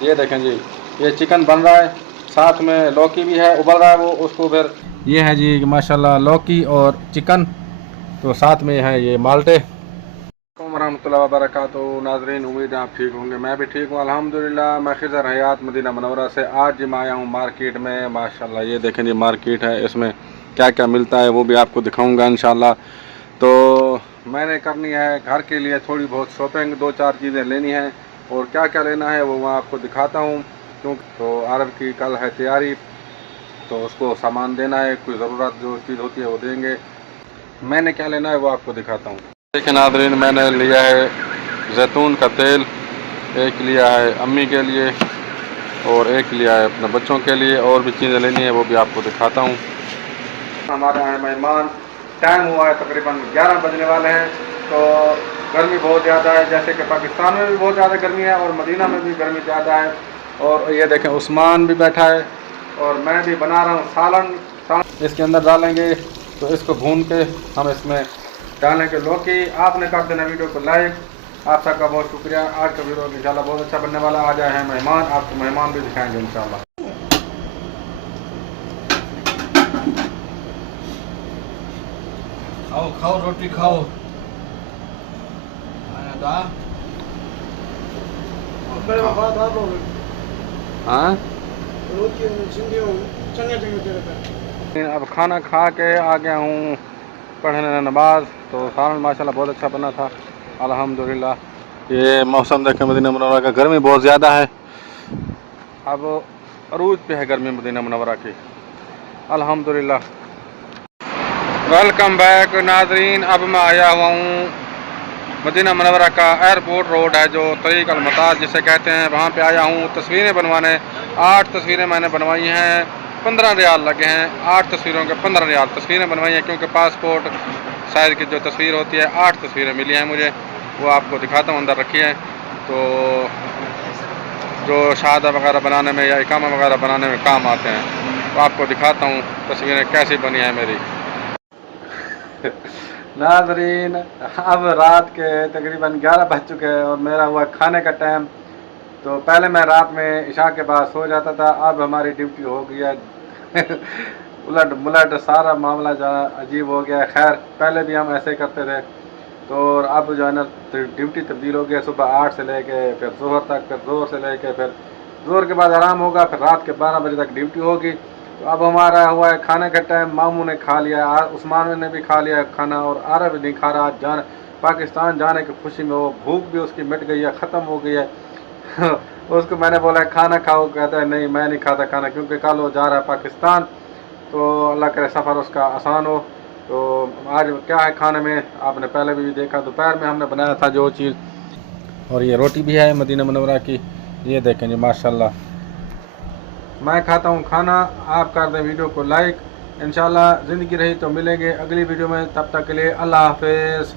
ये देखें जी, ये चिकन बन रहा है, साथ में लौकी भी है, उबल रहा है वो, उसको फिर ये है जी माशाल्लाह लौकी और चिकन, तो साथ में है ये माल्टे। वरहमतुल्लाहि वबरकातुहू। नाज़रीन, उम्मीद है आप ठीक होंगे, मैं भी ठीक हूँ अल्हम्दुलिल्लाह। मैं खिज़र हयात मदीना मुनव्वरा से आज मैं आया हूँ मार्केट में। माशाल्लाह ये देखें जी मार्केट है, इसमें क्या क्या मिलता है वो भी आपको दिखाऊंगा इंशाल्लाह। तो मैंने करनी है घर के लिए थोड़ी बहुत शॉपिंग, 2-4 चीज़ें लेनी है, और क्या क्या लेना है वो मैं आपको दिखाता हूँ। क्योंकि तो अरब की कल है तैयारी, तो उसको सामान देना है, कोई ज़रूरत जो चीज़ होती है वो देंगे। मैंने क्या लेना है वो आपको दिखाता हूँ। देखिए नाज़रीन, मैंने लिया है जैतून का तेल, एक लिया है अम्मी के लिए और एक लिया है अपने बच्चों के लिए, और भी चीज़ें लेनी है वो भी आपको दिखाता हूँ। हमारे यहाँ मेहमान, टाइम हुआ है तकरीबन 11 बजने वाले हैं। तो गर्मी बहुत ज़्यादा है, जैसे कि पाकिस्तान में भी बहुत ज़्यादा गर्मी है और मदीना में भी गर्मी ज़्यादा है। और ये देखें उस्मान भी बैठा है और मैं भी बना रहा हूँ सालन इसके अंदर डालेंगे। तो इसको भून के हम इसमें डालेंगे लौकी। आपने कर देना वीडियो को लाइक। आप सबका बहुत शुक्रिया। आज का वीडियो इंशाल्लाह बहुत अच्छा बनने वाला। आज आए हैं मेहमान, आपको मेहमान भी दिखाएंगे इंशाल्लाह। खाओ खाओ रोटी खाओ। हाँ, अब खाना खा के आ गया हूँ पढ़ने नमाज। तो सालन माशाल्लाह बहुत अच्छा बना था अल्हम्दुलिल्लाह। ये मौसम देखें मदीना मुनव्वरा का, गर्मी बहुत ज़्यादा है, अब अरूज पे है गर्मी मदीना मुनव्वरा की अल्हम्दुलिल्लाह। वेलकम बैक नाजरीन, अब मैं आया हुआ हूँ मदीना मुनव्वरा का एयरपोर्ट रोड है जो तरीक़ अल मतार जिसे कहते हैं, वहाँ पे आया हूँ तस्वीरें बनवाने। 8 तस्वीरें मैंने बनवाई हैं, 15 रियाल लगे हैं। 8 तस्वीरों के 15 रियाल तस्वीरें बनवाई हैं, क्योंकि पासपोर्ट साइज़ की जो तस्वीर होती है 8 तस्वीरें मिली हैं मुझे, वो आपको दिखाता हूँ, अंदर रखी है। तो जो शहादा वगैरह बनाने में या इकामा वगैरह बनाने में काम आते हैं, तो आपको दिखाता हूँ तस्वीरें कैसी बनी हैं मेरी। नाजरीन, अब रात के तकरीबन 11 बज चुके हैं और मेरा हुआ खाने का टाइम। तो पहले मैं रात में इशा के बाद सो जाता था, अब हमारी ड्यूटी हो गई है उलट मुलट सारा मामला जो अजीब हो गया है। खैर पहले भी हम ऐसे करते थे, तो अब जो है ना ड्यूटी तब्दील हो गया। सुबह 8 से लेके फिर जोहर तक, फिर जोहर से लेके फिर जोहर के बाद आराम होगा, फिर रात के 12 बजे तक ड्यूटी होगी। तो अब हमारा हुआ है खाने का टाइम। मामू ने खा लिया, उस्मान ने भी खा लिया खाना, और आरब भी नहीं खा रहा। जान पाकिस्तान जाने की खुशी में वो भूख भी उसकी मिट गई है, ख़त्म हो गई है उसको मैंने बोला खाना खाओ, कहता है नहीं मैं नहीं खाता खाना, क्योंकि कल वो जा रहा है पाकिस्तान। तो अल्लाह करे सफ़र उसका आसान हो। तो आज क्या है खाने में आपने पहले भी देखा, दोपहर में हमने बनाया था जो चीज़, और ये रोटी भी है मदीना मुनव्वरा की। ये देखें जी माशाल्लाह। मैं खाता हूँ खाना, आप कर दें वीडियो को लाइक। इंशाल्लाह ज़िंदगी रही तो मिलेंगे अगली वीडियो में, तब तक के लिए अल्लाह हाफिज़।